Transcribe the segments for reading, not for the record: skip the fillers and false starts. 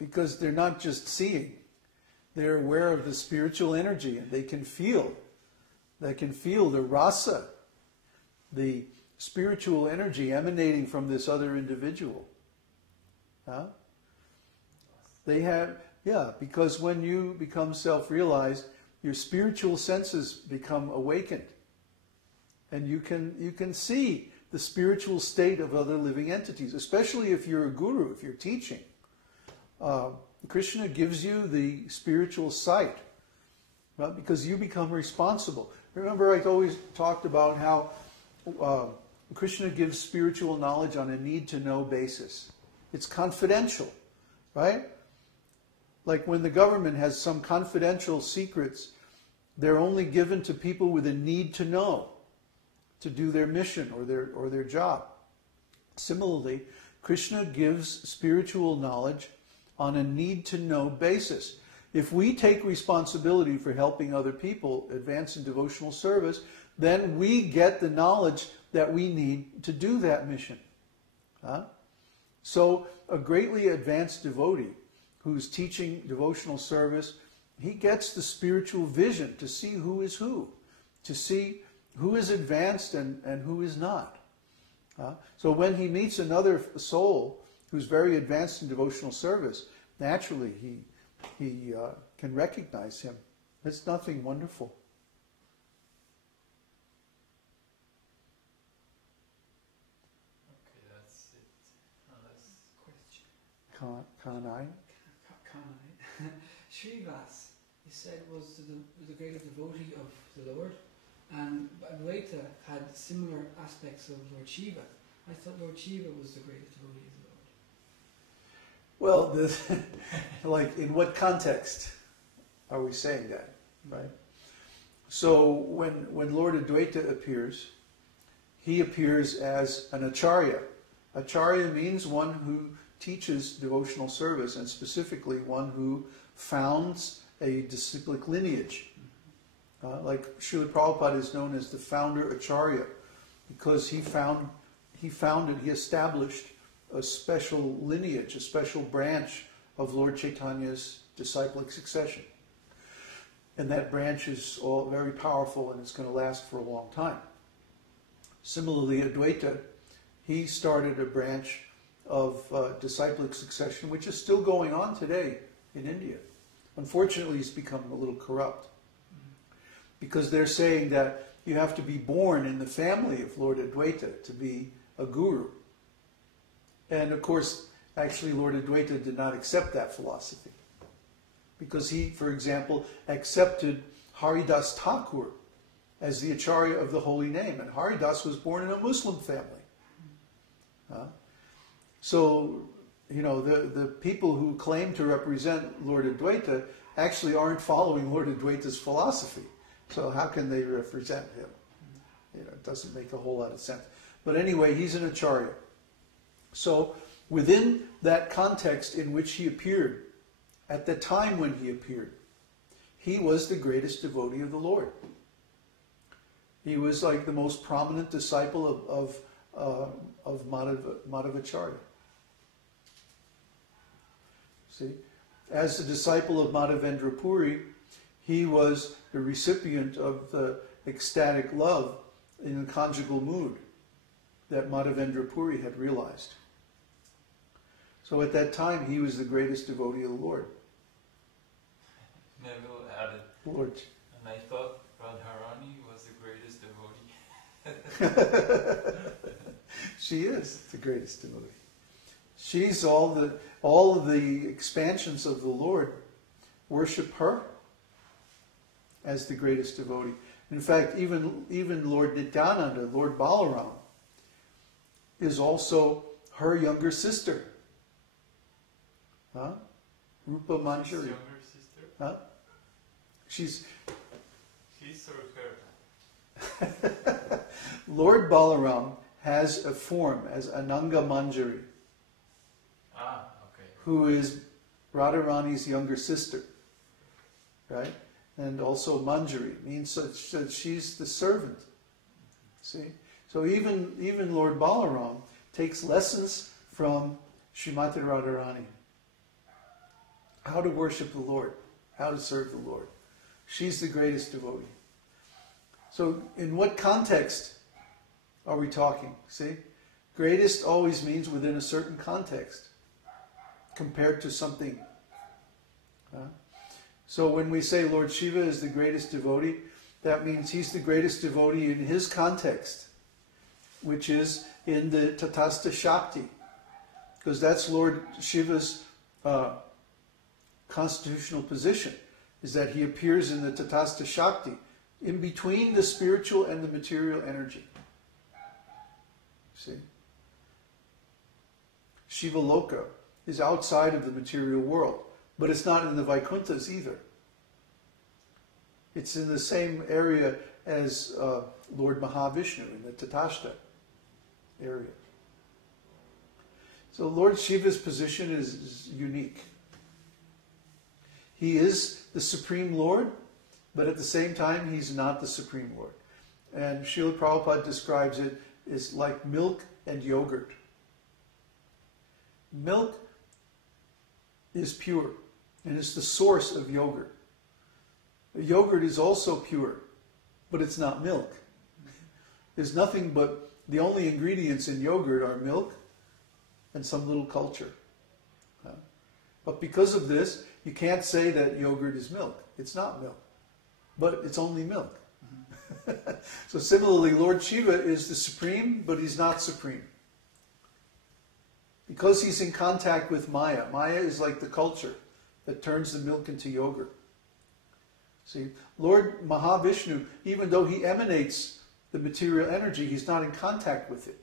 because they're not just seeing, they're aware of the spiritual energy, and they can feel the rasa, the spiritual energy emanating from this other individual. Huh? They have, because when you become self-realized, your spiritual senses become awakened. And you can see the spiritual state of other living entities, especially if you're a guru, if you're teaching. Krishna gives you the spiritual sight, right? Because you become responsible. Remember, I always talked about how Krishna gives spiritual knowledge on a need-to-know basis. It's confidential, right? Like when the government has some confidential secrets, they're only given to people with a need to know, to do their mission or their job. Similarly, Krishna gives spiritual knowledge on a need-to-know basis. If we take responsibility for helping other people advance in devotional service, then we get the knowledge that we need to do that mission. Huh? So a greatly advanced devotee who's teaching devotional service, he gets the spiritual vision to see who is who, to see who is advanced and who is not. So when he meets another soul who's very advanced in devotional service, naturally he can recognize him. It's nothing wonderful. Okay, that's it. Last question. Kanai? Śrīvāsādi, he said, was the greatest devotee of the Lord, and Advaita had similar aspects of Lord Shiva. I thought Lord Shiva was the greatest devotee of the Lord. Well, like in what context are we saying that, right? So when Lord Advaita appears, he appears as an Ācārya. Ācārya means one who teaches devotional service, and specifically one who founds a disciplic lineage. Like Srila Prabhupada is known as the founder Ācārya, because he established a special lineage, a special branch of Lord Chaitanya's disciplic succession. And that branch is all very powerful, and it's going to last for a long time. Similarly, Advaita, he started a branch of disciplic succession, which is still going on today in India. Unfortunately, it's become a little corrupt, because they're saying that you have to be born in the family of Lord Advaita to be a guru. And of course, actually Lord Advaita did not accept that philosophy, because he, for example, accepted Haridas Thakur as the Ācārya of the holy name, and Haridas was born in a Muslim family. So, you know, the people who claim to represent Lord Advaita actually aren't following Lord Advaita's philosophy. So how can they represent him? You know, it doesn't make a whole lot of sense. But anyway, he's an Ācārya. So within that context in which he appeared, at the time when he appeared, he was the greatest devotee of the Lord. He was like the most prominent disciple of Madhavacharya. See, as the disciple of Madhavendra Puri, he was the recipient of the ecstatic love in the conjugal mood that Madhavendra Puri had realized. So at that time, he was the greatest devotee of the Lord. Neville added, Lord. And I thought Radharani was the greatest devotee. She is the greatest devotee. She's all of the expansions of the Lord worship her as the greatest devotee. In fact, even Lord Nityananda, Lord Balaram, is also her younger sister. Huh? Rupa Manjari. His younger sister? Huh? She's or her? Lord Balaram has a form as Ananga Manjari. Ah, okay. Who is Radharani's younger sister, right? And also Manjari means that she's the servant. See, so even Lord Balaram takes lessons from Srimati Radharani. how to worship the Lord, how to serve the Lord. She's the greatest devotee. So in what context are we talking? See? Greatest always means within a certain context, compared to something. So when we say Lord Shiva is the greatest devotee, that means he's the greatest devotee in his context, which is in the Tatastha Shakti, because that's Lord Shiva's constitutional position, is that he appears in the Tatastha Shakti, in between the spiritual and the material energy. See? Shiva Loka is outside of the material world, but it's not in the Vaikunthas either. It's in the same area as Lord Mahavishnu, in the Tatastha area. So Lord Shiva's position is unique. He is the Supreme Lord, but at the same time, he's not the Supreme Lord. And Srila Prabhupada describes it as like milk and yogurt. Milk is pure, and it's the source of yogurt. Yogurt is also pure, but it's not milk. There's nothing but, the only ingredients in yogurt are milk and some little culture. But because of this, you can't say that yogurt is milk. It's not milk, but it's only milk. So similarly, Lord Shiva is the supreme, but he's not supreme. Because he's in contact with Maya. Maya is like the culture that turns the milk into yogurt. See, Lord Mahavishnu, even though he emanates the material energy, he's not in contact with it.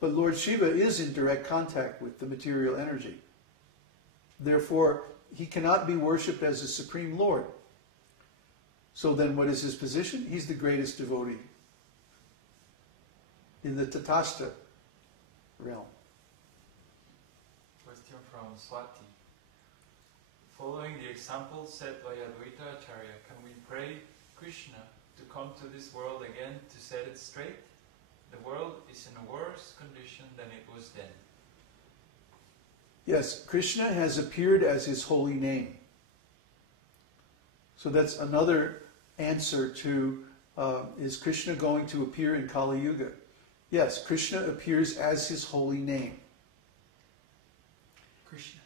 But Lord Shiva is in direct contact with the material energy. Therefore, he cannot be worshipped as a supreme Lord. So then what is his position? He's the greatest devotee in the Tatastha realm. Question from Swati. Following the example set by Advaita Ācārya, can we pray Krishna to come to this world again to set it straight? The world is in a worse condition than it was then. Yes, Krishna has appeared as his holy name. So that's another answer to, is Krishna going to appear in Kali Yuga? Yes, Krishna appears as his holy name. Krishna.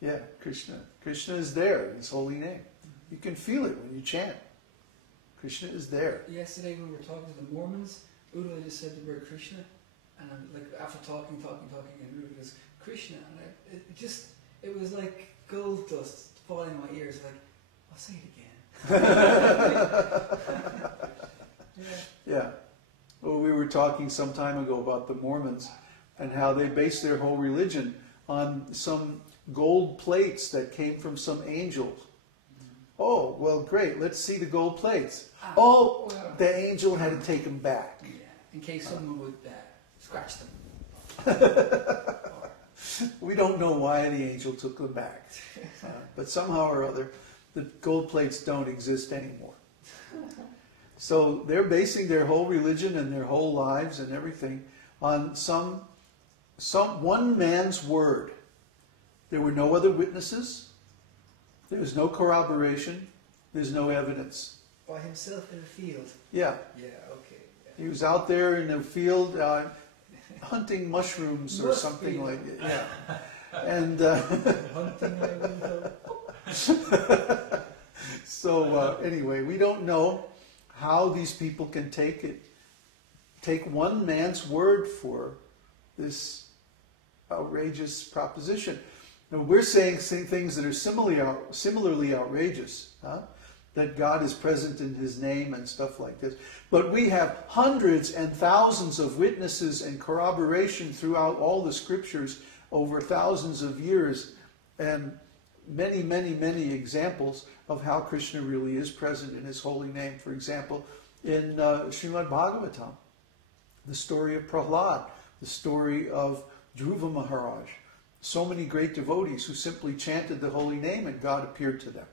Yeah, Krishna. Krishna is there in his holy name. You can feel it when you chant. Krishna is there. Yesterday when we were talking to the Mormons, Uddhava just said the word Krishna, and I'm like, after talking, and Uddhava goes, Krishna, and it was like gold dust falling in my ears. Like, I'll say it again. Yeah. Well, we were talking some time ago about the Mormons and how they base their whole religion on some gold plates that came from some angels. Oh, well, great. Let's see the gold plates. Oh, the angel had to take them back. Yeah, in case someone would scratch them. We don't know why the angel took them back. But somehow or other, the gold plates don't exist anymore. So they're basing their whole religion and their whole lives and everything on some one man's word. There were no other witnesses. There was no corroboration. There's no evidence. By himself in a field. Yeah. Yeah, okay. Yeah. He was out there in the field hunting mushrooms or something like that. Yeah. And so anyway, we don't know how these people can take one man's word for this outrageous proposition. Now, we're saying things that are similarly outrageous, that God is present in his name and stuff like this. But we have hundreds and thousands of witnesses and corroboration throughout all the scriptures over thousands of years, and many, many, many examples of how Krishna really is present in his holy name. For example, in Srimad Bhagavatam, the story of Prahlad, the story of Dhruva Maharaj. So many great devotees who simply chanted the holy name and God appeared to them.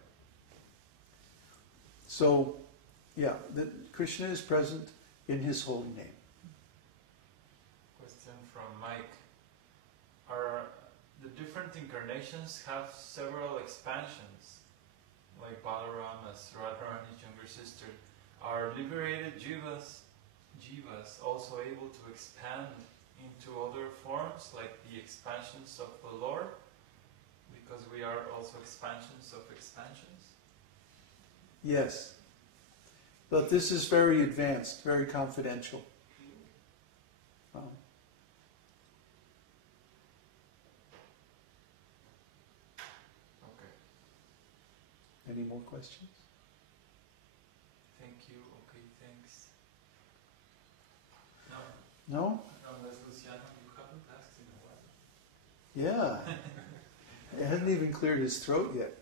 So, yeah, Krishna is present in his holy name. Question from Mike. Are the different different incarnations have several expansions. Like Balarama's, Radharani's younger sister, are liberated jivas also able to expand into other forms, like the expansions of the Lord, because we are also expansions of expansions? Yes. But this is very advanced, very confidential. Okay. Any more questions? Thank you. Okay, thanks. No? Unless Luciano, you haven't asked in a while. Yeah. It hadn't even cleared his throat yet.